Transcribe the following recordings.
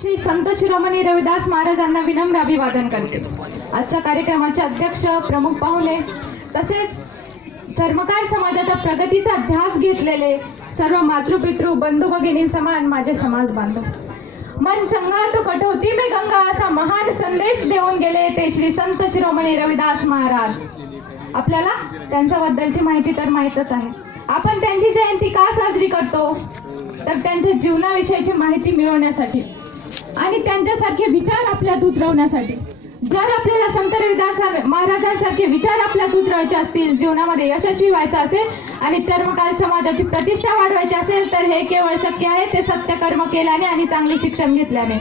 श्री संत शिरोमणी रविदास महाराजांना विनम्र अभिवादन करते। आजच्या कार्यक्रमाचे अध्यक्ष, प्रमुख पाहुणे तसेच चर्मकार समाजाच्या प्रगतीचा ध्यास घेतलेले सर्व मातृपितृ बंधू भगिनी समान माझे समाज बांधव, मन चंगा तो कठोती में गंगा असा महान संदेश देऊन गेले ते श्री संत शिरोमणी रविदास महाराज। आपल्याला त्यांच्याबद्दलची माहिती तर माहीतच आहे। आपण त्यांची जयंती का साजरी करतो तर त्यांच्या जीवनाविषयीची माहिती मिळवण्यासाठी आणि त्यांच्यासारखे विचार आपल्यात उतरवण्यासाठी। जर आपल्याला संत रविदास महाराजांसारखे विचार आपल्यात उतरवायचे असतील, जीवनामध्ये यशस्वी व्हायचं असेल आणि चर्मकार समाजाची प्रतिष्ठा वाढवायची असेल तर हे केवळ शक्य आहे ते सत्य कर्म केल्याने आणि चांगले शिक्षण घेतल्याने।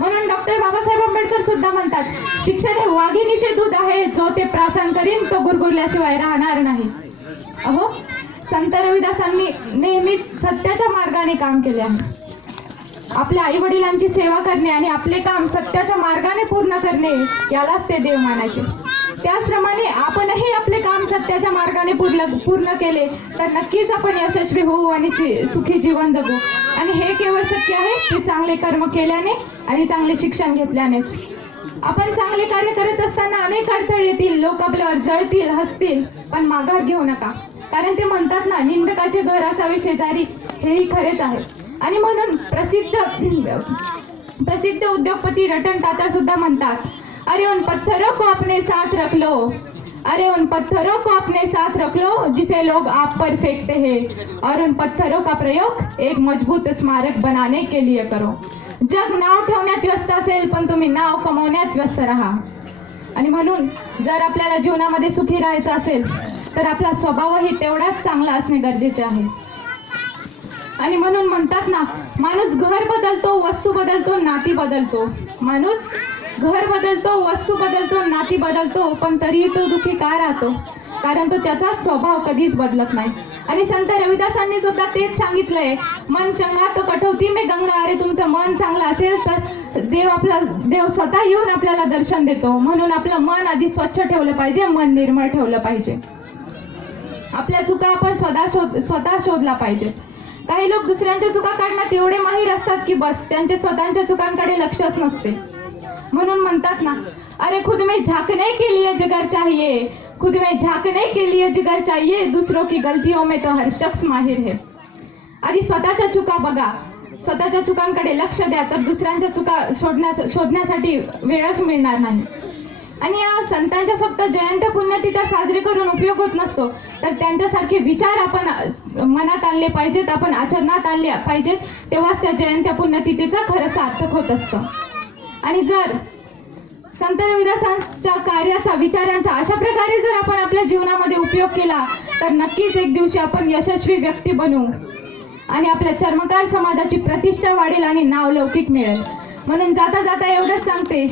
म्हणून डॉक्टर बाबासाहेब आंबेडकर सुद्धा म्हणतात, शिक्षण हे वाघिणीचे दूध आहे, जो ते प्राशन करीन तो गुरगुरल्याशिवाय राहणार नाही। अहो, संत रविदासांनी नेहमीच सत्याच्या मार्गाने काम केले आहे। आपल्या आई वडिलांची सेवा करणे आणि आपले काम सत्याच्या मार्गाने पूर्ण करणे यालाच ते देव मानायचे। त्याचप्रमाणे आपणही आपले काम सत्याच्या मार्गाने पूर्ण केले तर नक्कीच आपण यशस्वी होऊ आणि सुखी जीवन जगू। आणि हे केवळ शक्य आहे ते चांगले कर्म केल्याने आणि चांगले शिक्षण घेतल्यानेच। आपण चांगले कार्य करत असताना अनेक अडथळे येतील, लोक आपल्यावर जळतील, हसतील, पण माघार घेऊ नका, कारण ते म्हणतात ना, निंदकाचे घर असावे शेजारी, हेही खरेच आहे। आणि म्हणून प्रसिद्ध उद्योगपती रतन टाटा सुद्धा म्हणतात, अरे उन पत्थरों को अपने साथ रख लो, अरे उन पत्थरों को अपने साथ रख लो जिसे लोग आप पर फेंकते हैं, और उन पत्थरों का प्रयोग एक मजबूत स्मारक बनाने के लिए करो। जग नाव ठेवण्यात व्यस्त असेल पण तुम्ही नाव कमवण्यात व्यस्त राहा। आणि म्हणून जर आपल्याला जीवनामध्ये सुखी राहायचं असेल तर आपला स्वभावही तेवढाच चांगला असणे गरजेचे आहे। आणि म्हणून म्हणतात ना, माणूस घर बदलतो, वस्तू बदलतो, नाती बदलतो। माणूस घर बदलतो, वस्तू बदलतो, नाती बदलतो, पण तरीही तो दुःखी का राहतो? कारण तो त्याचा स्वभाव कधीच बदलत नाही। आणि संत रविदासांनी सुद्धा तेच सांगितलंय, मन चंगा तो कठोती में गंगा। अरे तुमचं मन चांगलं असेल तर देव स्वतः येऊन आपल्याला दर्शन देतो। म्हणून आपलं मन आधी स्वच्छ ठेवलं पाहिजे, मन निर्मळ ठेवलं पाहिजे। आपल्या चुका आपण स्वतः शोधला पाहिजे। काही लोक दुसऱ्यांच्या चुका काढण्यात एवढे माहीर असतात की बस त्यांचे स्वतःच्या चुकांकडे लक्षच नसते। म्हणून म्हणतात ना, अरे खुद में झांकने के लिए जिगर चाहिए, खुद में झांकने के लिए जिगर चाहिए, दूसरों की गलतियों में तो हर शख्स माहिर है। आधी स्वतःच्या चुका बघा, स्वतःच्या चुकांकडे लक्ष द्या, तर दुसऱ्यांच्या चुका शोधण्यासाठी वेळच मिळणार नाही। आणि या संतांच्या फक्त जयंत्या पुण्यतिथ्या साजरी करून उपयोग होत नसतो, तर त्यांच्यासारखे विचार आपण मनात आणले पाहिजेत, आपण आचरणात आणले पाहिजेत, तेव्हाच त्या जयंत्या पुण्यतिथीचा खरं सार्थक होत असतं। आणि जर संत रविदासांच्या कार्याचा, विचारांचा अशा प्रकारे जर आपण आपल्या जीवनामध्ये उपयोग केला तर नक्कीच एक दिवशी आपण यशस्वी व्यक्ती बनू आणि आपल्या चर्मकार समाजाची प्रतिष्ठा वाढेल आणि नाव लौकिक मिळेल। म्हणून जाता जाता एवढंच सांगते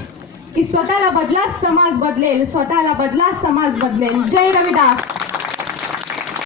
की स्वतःला बदला समाज बदलेल, स्वतःला बदला समाज बदलेल। जय रविदास।